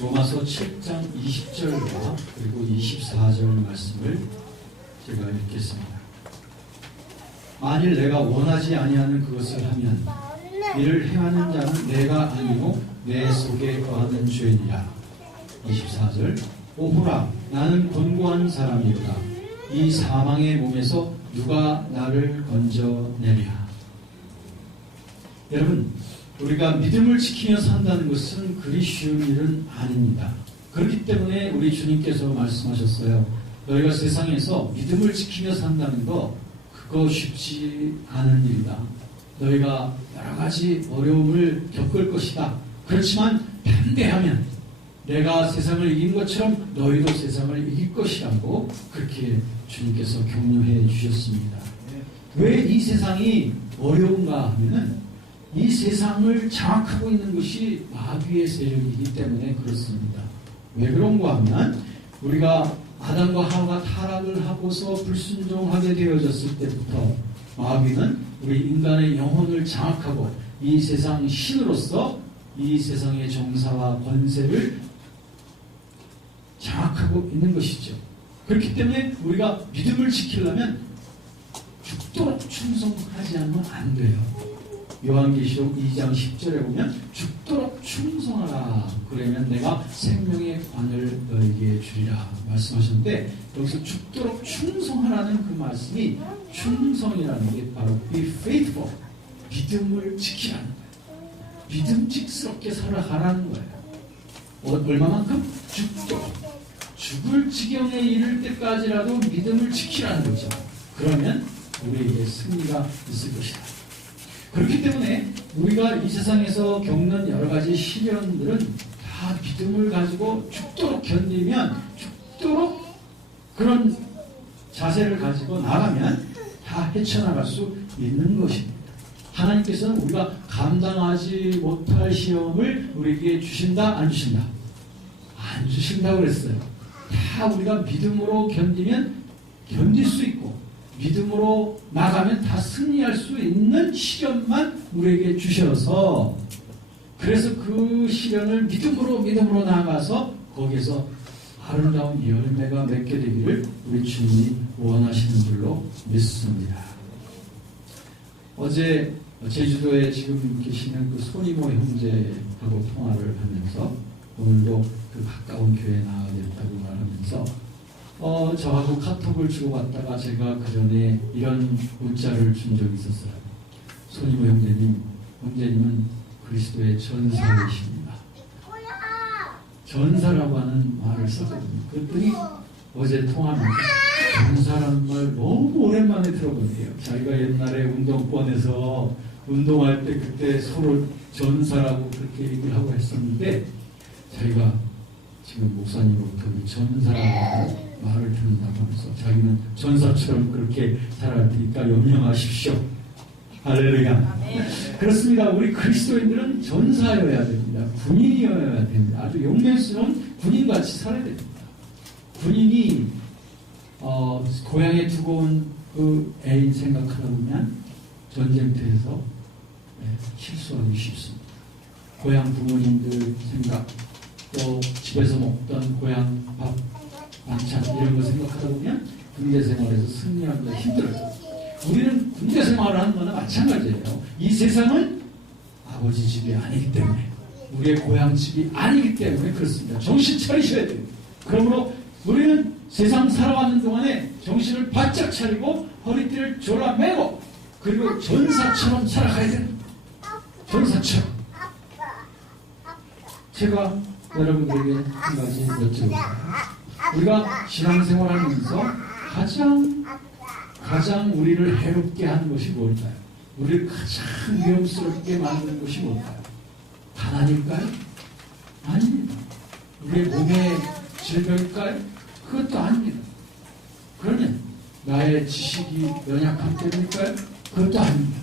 로마서 7장 20절과 그리고 24절 말씀을 제가 읽겠습니다. 만일 내가 원하지 아니하는 그것을 하면 이를 행하는 자는 내가 아니고 내 속에 거하는 죄니라. 24절 오호라 나는 곤고한 사람이로다. 이 사망의 몸에서 누가 나를 건져내랴. 여러분, 우리가 믿음을 지키며 산다는 것은 그리 쉬운 일은 아닙니다. 그렇기 때문에 우리 주님께서 말씀하셨어요. 너희가 세상에서 믿음을 지키며 산다는 거 그거 쉽지 않은 일이다. 너희가 여러 가지 어려움을 겪을 것이다. 그렇지만 반대하면 내가 세상을 이긴 것처럼 너희도 세상을 이길 것이라고 그렇게 주님께서 격려해 주셨습니다. 왜 이 세상이 어려운가 하면은 이 세상을 장악하고 있는 것이 마귀의 세력이기 때문에 그렇습니다. 왜 그런가 하면 우리가 아담과 하와가 타락을 하고서 불순종하게 되어졌을 때부터 마귀는 우리 인간의 영혼을 장악하고 이 세상 신으로서 이 세상의 정사와 권세를 장악하고 있는 것이죠. 그렇기 때문에 우리가 믿음을 지키려면 죽도록 충성하지 않으면 안 돼요. 요한계시록 2장 10절에 보면 죽도록 충성하라. 그러면 내가 생명의 관을 너에게 주리라 말씀하셨는데 여기서 죽도록 충성하라는 그 말씀이 충성이라는 게 바로 be faithful, 믿음을 지키라는 거예요. 믿음직스럽게 살아가라는 거예요. 얼마만큼? 죽도록. 죽을 지경에 이를 때까지라도 믿음을 지키라는 거죠. 그러면 우리에게 승리가 있을 것이다. 그렇기 때문에 우리가 이 세상에서 겪는 여러 가지 시련들은 다 믿음을 가지고 죽도록 견디면 죽도록 그런 자세를 가지고 나가면 다 헤쳐나갈 수 있는 것입니다. 하나님께서는 우리가 감당하지 못할 시험을 우리에게 주신다? 안 주신다? 안 주신다고 그랬어요. 다 우리가 믿음으로 견디면 견딜 수 있고 믿음으로 나가면 다 승리할 수 있는 시련만 우리에게 주셔서 그래서 그 시련을 믿음으로 나가서 거기에서 아름다운 열매가 맺게 되기를 우리 주님이 원하시는 줄로 믿습니다. 어제 제주도에 지금 계시는 그 손이모 형제하고 통화를 하면서 오늘도 그 가까운 교회에 나가겠다고 말하면서 저하고 카톡을 주고받다가 제가 그 전에 이런 문자를 준 적이 있었어요. 손이모 형제님은 그리스도의 전사이십니다. 전사라고 하는 말을 썼거든요. 그랬더니 어제 통화하면서 전사라는 말 너무 오랜만에 들어보네요. 자기가 옛날에 운동권에서 운동할 때 그때 서로 전사라고 그렇게 얘기를 하고 했었는데 자기가 지금 목사님으로부터 전사라고 말을 듣는다고 하면서 자기는 전사처럼 그렇게 살아갈 테니까 염려하십시오. 할렐루야. 그렇습니다. 우리 그리스도인들은 전사여야 됩니다. 군인이어야 됩니다. 아주 용맹스러운 군인같이 살아야 됩니다. 군인이 고향에 두고 온 그 애인 생각하다 보면 전쟁터에서 실수하기 쉽습니다. 고향 부모님들 생각 또 집에서 먹던 고향 밥 반찬 이런 거 생각하다 보면 군대 생활에서 승리하기가 힘들어요. 우리는 군대 생활을 하는 거나 마찬가지예요. 이 세상은 아버지 집이 아니기 때문에 우리의 고향 집이 아니기 때문에 그렇습니다. 정신 차리셔야 돼요. 그러므로 우리는 세상 살아가는 동안에 정신을 바짝 차리고 허리띠를 졸라매고 그리고 전사처럼 살아가야 됩니다. 전사처럼. 제가 여러분들에게 한 가지 여쭤볼게요. 우리가 신앙생활하면서 가장 우리를 해롭게 하는 것이 뭘까요? 우리를 가장 위험스럽게 만드는 것이 뭘까요? 가난일까요? 아닙니다. 우리의 몸의 질병일까요? 그것도 아닙니다. 그러면 나의 지식이 연약함 때문일까요? 그것도 아닙니다.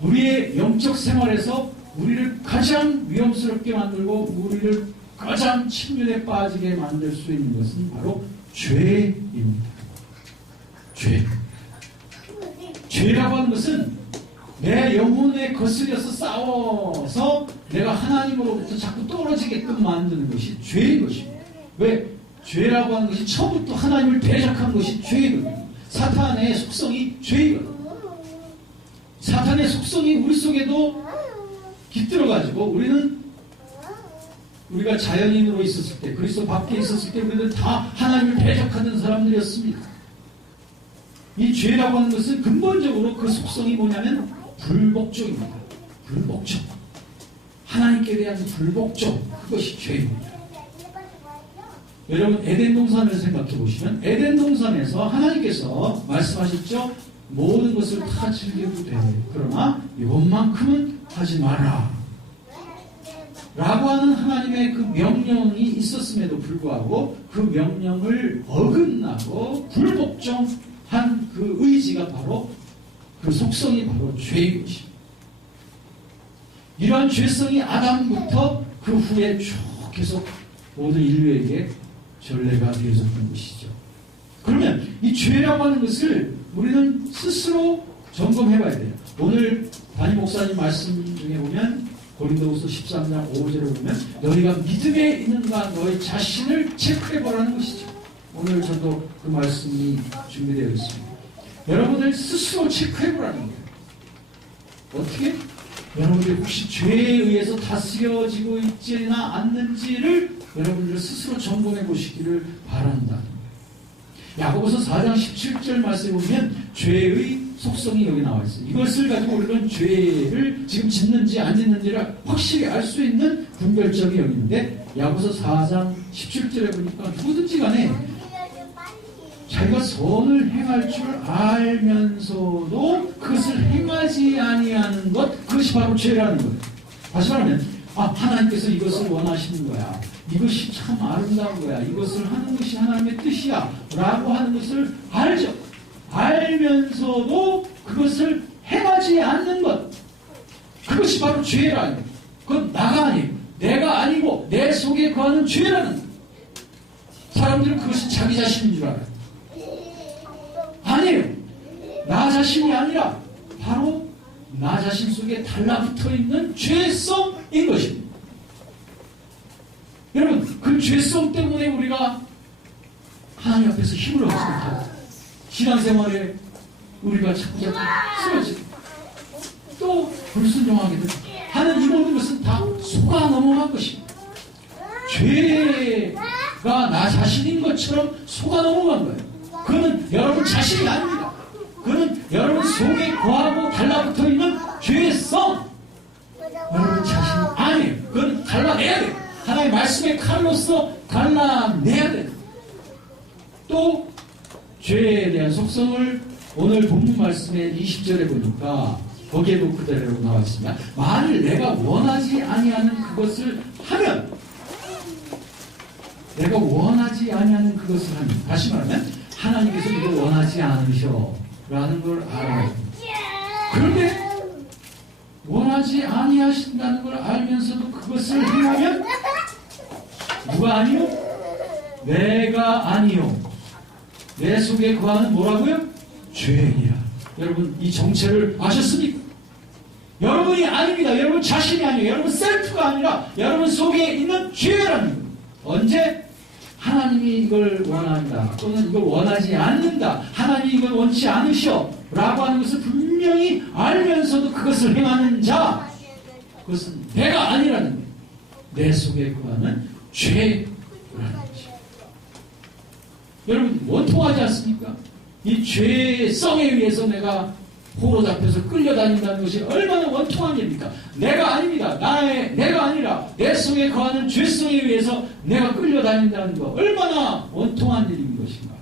우리의 영적 생활에서 우리를 가장 위험스럽게 만들고 우리를 가장 침륜에 빠지게 만들 수 있는 것은 바로 죄입니다. 죄. 죄라고 하는 것은 내 영혼에 거슬려서 싸워서 내가 하나님으로부터 자꾸 떨어지게끔 만드는 것이 죄인 것입니다. 왜? 죄라고 하는 것이 처음부터 하나님을 대적한 것이 죄이거든요. 사탄의 속성이 죄이거든요. 사탄의 속성이 우리 속에도 깃들어가지고 우리가 자연인으로 있었을 때, 그리스도 밖에 있었을 때 우리는 다 하나님을 대적하는 사람들이었습니다. 이 죄라고 하는 것은 근본적으로 그 속성이 뭐냐면 불복종입니다. 불복종. 하나님께 대한 불복종. 그것이 죄입니다. 여러분 에덴 동산을 생각해 보시면 에덴 동산에서 하나님께서 말씀하셨죠. 모든 것을 다 즐겨도 돼. 그러나 이것만큼은 하지 마라. 라고 하는 하나님의 그 명령이 있었음에도 불구하고 그 명령을 어긋나고 불복종한 그 의지가 바로 그 속성이 바로 죄인 것입니다. 이러한 죄성이 아담부터 그 후에 쭉 계속 모든 인류에게 전례가 되어졌던 것이죠. 그러면 이 죄라고 하는 것을 우리는 스스로 점검해 봐야 돼요. 오늘 담임 목사님 말씀 중에 보면 고린도후서 13장 5절에 보면 너희가 믿음에 있는가 너희 자신을 체크해 보라는 것이죠. 오늘 저도 그 말씀이 준비되어 있습니다. 여러분들 스스로 체크해 보라는 거예요. 어떻게? 여러분들이 혹시 죄에 의해서 다스려지고 있지나 않는지를 여러분들 스스로 점검해 보시기를 바란다. 야고보서 4장 17절 말씀에 보면 죄의 속성이 여기 나와 있어요. 이것을 가지고 우리는 죄를 지금 짓는지 안 짓는지를 확실히 알 수 있는 분별점이 여기 있는데 야고보서 4장 17절에 보니까 누구든지 간에 자기가 선을 행할 줄 알면서도 그것을 행하지 아니하는 것, 그것이 바로 죄라는 거예요. 다시 말하면 하나님께서 이것을 원하시는 거야. 이것이 참 아름다운 거야. 이것을 하는 것이 하나님의 뜻이야. 라고 하는 것을 알죠. 알면서도 그것을 행하지 않는 것. 그것이 바로 죄라는 거예요. 그건 나가 아니에요. 내가 아니고 내 속에 거하는 죄라는 거예요. 사람들은 그것이 자기 자신인 줄 알아요. 아니에요. 나 자신이 아니라 바로 나 자신 속에 달라붙어 있는 죄성인 것입니다. 여러분, 그 죄성 때문에 우리가 하나님 앞에서 힘을 얻지 못하고 신앙생활에 우리가 자꾸 쓰러지고 또 불순종하게 되고 하는 이 모든 것은 다 속아 넘어간 것입니다. 죄가 나 자신인 것처럼 속아 넘어간 거예요. 그거는 여러분 자신이 아닙니다. 그거는 여러분 속에 거하고 달라붙어 있는 죄성. 여러분 자신이 아니에요. 그건 갈라내야 돼요. 하나님의 말씀의 칼로서 갈라내야 돼요. 또 죄에 대한 속성을 오늘 본문 말씀의 20절에 보니까 거기에도 그대로 나와 있습니다. 만일 내가 원하지 아니하는 그것을 하면 내가 원하지 아니하는 그것을 하면 다시 말하면 하나님께서 이걸 원하지 않으셔 라는 걸 알아야 됩니다. 그런데 원하지 아니하신다는 걸 알면서도 그것을 행하면 누가 아니요? 내가 아니요. 내 속에 거하는 뭐라고요? 죄인이라. 여러분 이 정체를 아셨습니까? 여러분이 아닙니다. 여러분 자신이 아니에요. 여러분 셀프가 아니라 여러분 속에 있는 죄라는 거예요. 언제? 하나님이 이걸 원한다 또는 이걸 원하지 않는다. 하나님이 이걸 원치 않으셔 라고 하는 것을 분명히 알면서도 그것을 행하는 자, 그것은 내가 아니라는 거예요. 내 속에 거하는 죄라는 거죠. 여러분 원통하지 않습니까? 이 죄성에 의해서 내가 포로 잡혀서 끌려다닌다는 것이 얼마나 원통한 일입니까? 내가 아닙니다. 내가 아니라 내 속에 거하는 죄성에 의해서 내가 끌려다닌다는 것 얼마나 원통한 일인 것인가.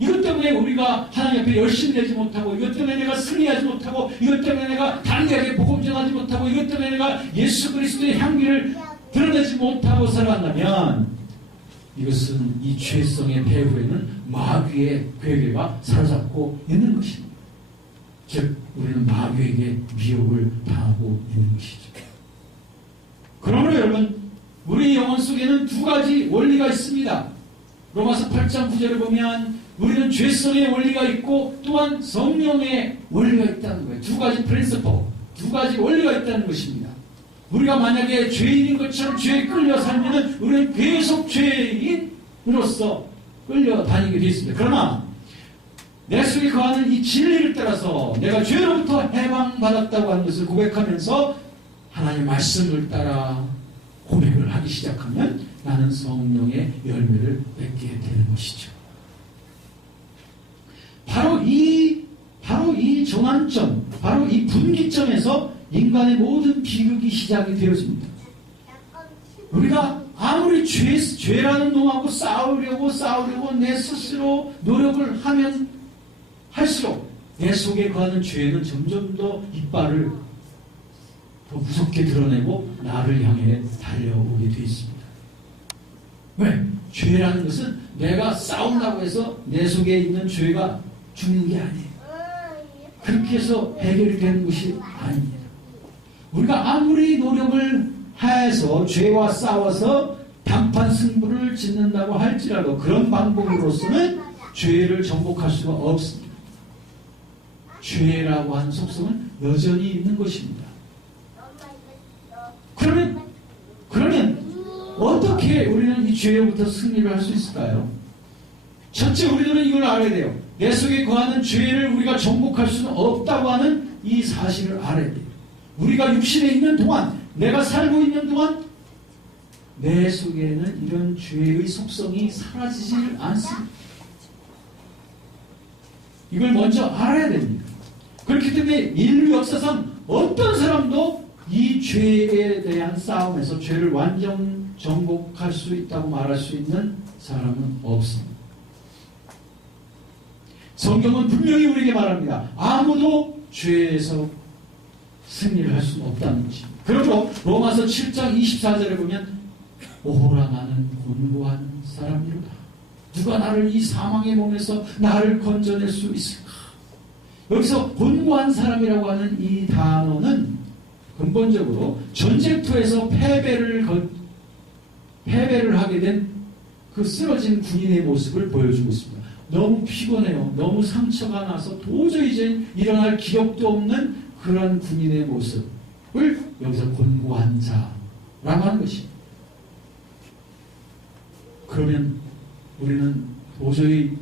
이것 때문에 우리가 하나님 앞에 열심히 내지 못하고 이것 때문에 내가 승리하지 못하고 이것 때문에 내가 담대하게 복음 전하지 못하고 이것 때문에 내가 예수 그리스도의 향기를 드러내지 못하고 살아간다면 이것은 이 죄성의 배후에는 마귀의 괴계가 사로잡고 있는 것입니다. 즉 우리는 마귀에게 미혹을 당하고 있는 것이죠. 그러므로 여러분 우리 영혼 속에는 두 가지 원리가 있습니다. 로마서 8장 9절을 보면 우리는 죄성의 원리가 있고 또한 성령의 원리가 있다는 거예요. 두 가지 프린시플, 두 가지 원리가 있다는 것입니다. 우리가 만약에 죄인인 것처럼 죄에 끌려 살면 우리는 계속 죄인으로서 끌려다니게 되어 있습니다. 그러나 내 속에 거하는 이 진리를 따라서 내가 죄로부터 해방받았다고 하는 것을 고백하면서 하나님의 말씀을 따라 고백을 하기 시작하면 나는 성령의 열매를 맺게 되는 것이죠. 바로 이 전환점, 바로 이 분기점에서 인간의 모든 비극이 시작이 되어집니다. 우리가 아무리 죄라는 놈하고 싸우려고 내 스스로 노력을 하면 할수록 내 속에 거하는 죄는 점점 더 이빨을 더 무섭게 드러내고 나를 향해 달려오게 되어 있습니다. 왜? 죄라는 것은 내가 싸운다고 해서 내 속에 있는 죄가 죽는 게 아니에요. 그렇게 해서 해결이 되는 것이 아닙니다. 우리가 아무리 노력을 해서 죄와 싸워서 단판 승부를 짓는다고 할지라도 그런 방법으로서는 죄를 정복할 수가 없습니다. 죄라고 하는 속성은 여전히 있는 것입니다. 그러면 어떻게 우리는 이 죄로부터 승리를 할 수 있을까요? 첫째, 우리들은 이걸 알아야 돼요. 내 속에 거하는 죄를 우리가 정복할 수는 없다고 하는 이 사실을 알아야 돼요. 우리가 육신에 있는 동안, 내가 살고 있는 동안 내 속에는 이런 죄의 속성이 사라지질 않습니다. 이걸 먼저 알아야 됩니다. 그렇기 때문에 인류 역사상 어떤 사람도 이 죄에 대한 싸움에서 죄를 완전 정복할 수 있다고 말할 수 있는 사람은 없습니다. 성경은 분명히 우리에게 말합니다. 아무도 죄에서 승리를 할 수는 없다는 것입니다. 그러므로 로마서 7장 24절에 보면 오호라 나는 곤고한 사람이로다. 누가 나를 이 사망의 몸에서 나를 건져낼 수 있을까? 여기서 곤고한 사람이라고 하는 이 단어는 근본적으로 전쟁터에서 패배를 하게 된 그 쓰러진 군인의 모습을 보여주고 있습니다. 너무 피곤해요. 너무 상처가 나서 도저히 이제 일어날 기력도 없는 그런 군인의 모습을 여기서 곤고한 자라고 하는 것입니다. 그러면 우리는 도저히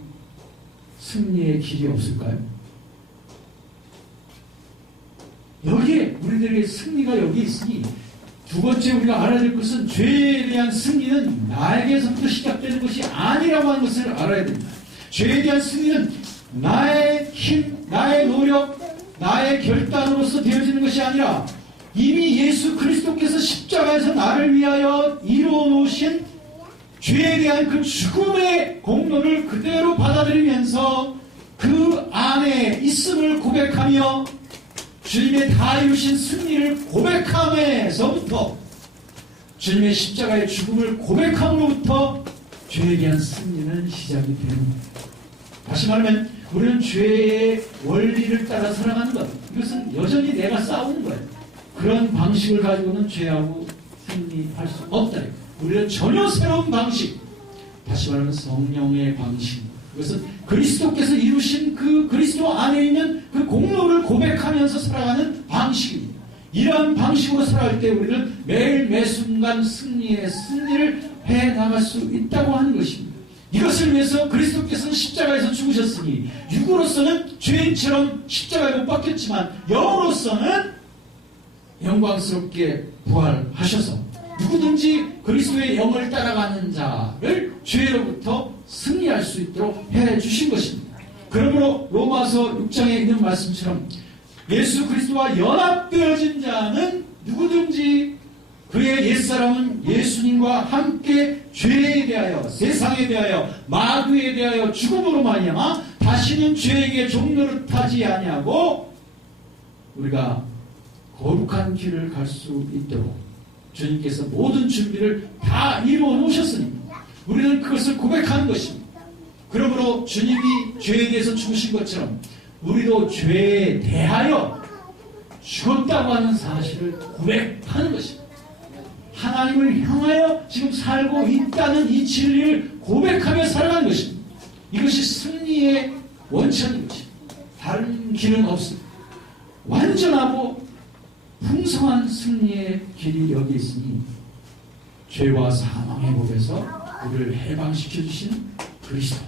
승리의 길이 없을까요? 여기에 우리들에게 승리가 여기 있으니 두 번째 우리가 알아야 될 것은 죄에 대한 승리는 나에게서부터 시작되는 것이 아니라고 하는 것을 알아야 됩니다. 죄에 대한 승리는 나의 힘, 나의 노력, 나의 결단으로서 되어지는 것이 아니라 이미 예수 그리스도께서 십자가에서 나를 위하여 이루어 놓으신 죄에 대한 그 죽음의 공로를 그대로 받아들이면서 그 안에 있음을 고백하며 주님의 다 이루신 승리를 고백함에서부터 주님의 십자가의 죽음을 고백함으로부터 죄에 대한 승리는 시작이 되는 겁니다. 다시 말하면 우리는 죄의 원리를 따라 살아가는 것, 이것은 여전히 내가 싸우는 거예요. 그런 방식을 가지고는 죄하고 승리할 수 없다. 우리는 전혀 새로운 방식, 다시 말하면 성령의 방식, 그것은 그리스도께서 이루신 그 그리스도 안에 있는 그 공로를 고백하면서 살아가는 방식입니다. 이러한 방식으로 살아갈 때 우리는 매일 매순간 승리를 해나갈 수 있다고 하는 것입니다. 이것을 위해서 그리스도께서는 십자가에서 죽으셨으니 육으로서는 죄인처럼 십자가에 못 박혔지만 영으로서는 영광스럽게 부활하셔서 누구든지 그리스도의 영을 따라가는 자를 죄로부터 승리할 수 있도록 해주신 것입니다. 그러므로 로마서 6장에 있는 말씀처럼 예수 그리스도와 연합되어진 자는 누구든지 그의 옛사람은 예수님과 함께 죄에 대하여, 세상에 대하여, 마귀에 대하여 죽음으로 말미암아 다시는 죄에게 종노릇하지 아니하고 우리가 거룩한 길을 갈 수 있도록 주님께서 모든 준비를 다 이루어 놓으셨으니 우리는 그것을 고백하는 것입니다. 그러므로 주님이 죄에 대해서 죽으신 것처럼 우리도 죄에 대하여 죽었다고 하는 사실을 고백하는 것입니다. 하나님을 향하여 지금 살고 있다는 이 진리를 고백하며 살아가는 것입니다. 이것이 승리의 원천인 것입니다. 다른 길은 없습니다. 완전하고 풍성한 승리의 길이 여기 있으니 죄와 사망의 법에서 우리를 해방시켜 주신 그리스도,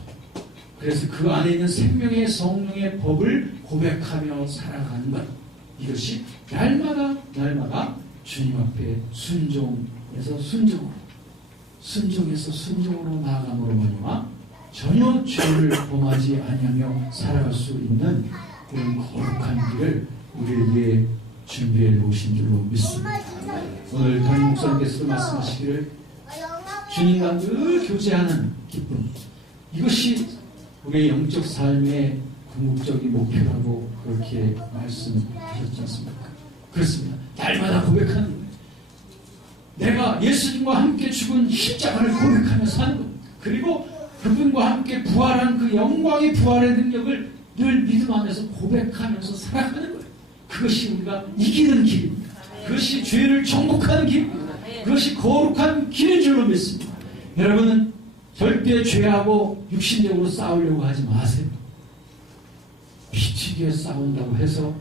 그래서 그 안에 있는 생명의 성령의 법을 고백하며 살아가는 것, 이것이 날마다 주님 앞에 순종에서 순종으로 나아감으로 말미암아 전혀 죄를 범하지 아니하며 살아갈 수 있는 그런 거룩한 길을 우리에게 준비해 놓으신 줄로 믿습니다. 오늘 담임 목사님께서 말씀하시기를 주님과 늘 교제하는 기쁨, 이것이 우리의 영적 삶의 궁극적인 목표라고 그렇게 말씀하셨지 않습니까? 그렇습니다. 날마다 고백하는 거예요. 내가 예수님과 함께 죽은 십자가를 고백하며 사는 겁니다. 그리고 그분과 함께 부활한 그 영광의 부활의 능력을 늘 믿음 안에서 고백하면서 살아가는 거예요. 그것이 우리가 이기는 길입니다. 그것이 죄를 정복하는 길입니다. 그것이 거룩한 길인 줄로 믿습니다. 여러분은 절대 죄하고 육신적으로 싸우려고 하지 마세요. 피튀기에 싸운다고 해서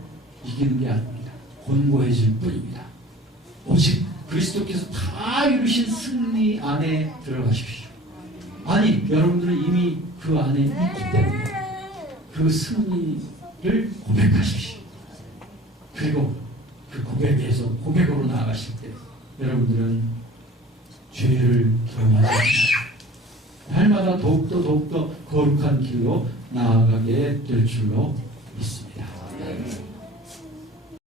이기는 게 아닙니다. 곤고해질 뿐입니다. 오직 그리스도께서 다 이루신 승리 안에 들어가십시오. 아니, 여러분들은 이미 그 안에 있기 때문에 그 승리를 고백하십시오. 그리고 그 고백에서 고백으로 나아가실 때 여러분들은 죄를 경험하지 않습니다. 날마다 더욱더 거룩한 길로 나아가게 될 줄로 믿습니다.